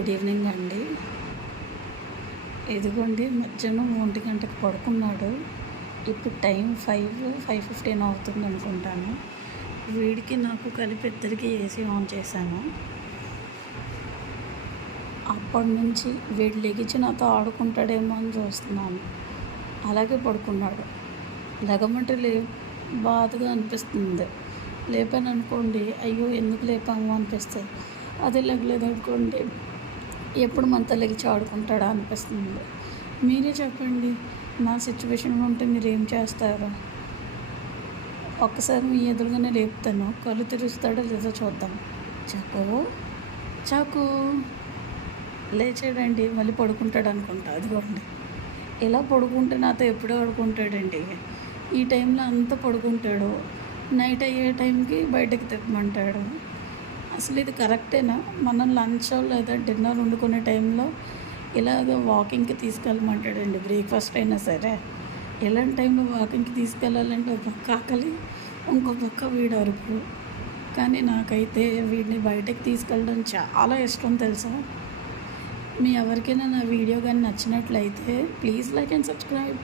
Good evening అండి. ఇదిగోండి మధ్యాహ్నం 1 గంటకి పడుకున్నాడు. ఇప్పుడు టైం 5:15 అవుతుంది అనుకుంటాను. వీడికి నాకు కలిపి ఇద్దరికి ఏసీ ఆన్ చేశాను. అప్పటి నుంచి వీడు లెగిచి నాతో ఆడుకుంటాడేమో అని చూస్తున్నాను. అలాగే పడుకున్నాడు. లెగమంటే బాధగా అనిపిస్తుంది. లేపాను అనుకోండి, అయ్యో ఎందుకు లేపాము అనిపిస్తుంది. అదే లెగలేదనుకోండి, ఎప్పుడు మనతో లెగిచి ఆడుకుంటాడా అనిపిస్తుంది. మీరే చెప్పండి, నా సిచ్యువేషన్లో ఉంటే మీరు ఏం చేస్తారు? ఒక్కసారి మీ ఎదురుగానే లేపుతాను, కళ్ళు తెరుస్తాడో లేదో చూద్దాం. చాకు చాకు లేచాడండి, మళ్ళీ పడుకుంటాడు అనుకుంటా. అదిగోండి ఇలా పడుకుంటే నాతో ఎప్పుడూ ఆడుకుంటాడండి. ఈ టైంలో అంతా పడుకుంటాడు. నైట్ అయ్యే టైంకి బయటకు తిప్పమంటాడు. అసలు ఇది కరెక్టేనా? మనం లంచ్ లేదా డిన్నర్ వండుకునే టైంలో ఇలాగ వాకింగ్కి తీసుకెళ్ళమంటాడండి. బ్రేక్ఫాస్ట్ అయినా సరే ఇలాంటి టైంలో వాకింగ్కి తీసుకెళ్ళాలంటే ఒక పక్క ఆకలి, ఇంకో పక్క వీడు అరుపు. కానీ నాకైతే వీడిని బయటకు తీసుకెళ్ళడం చాలా ఇష్టం తెలుసా. మీ ఎవరికైనా నా వీడియో కానీ నచ్చినట్లయితే ప్లీజ్ లైక్ అండ్ సబ్స్క్రైబ్.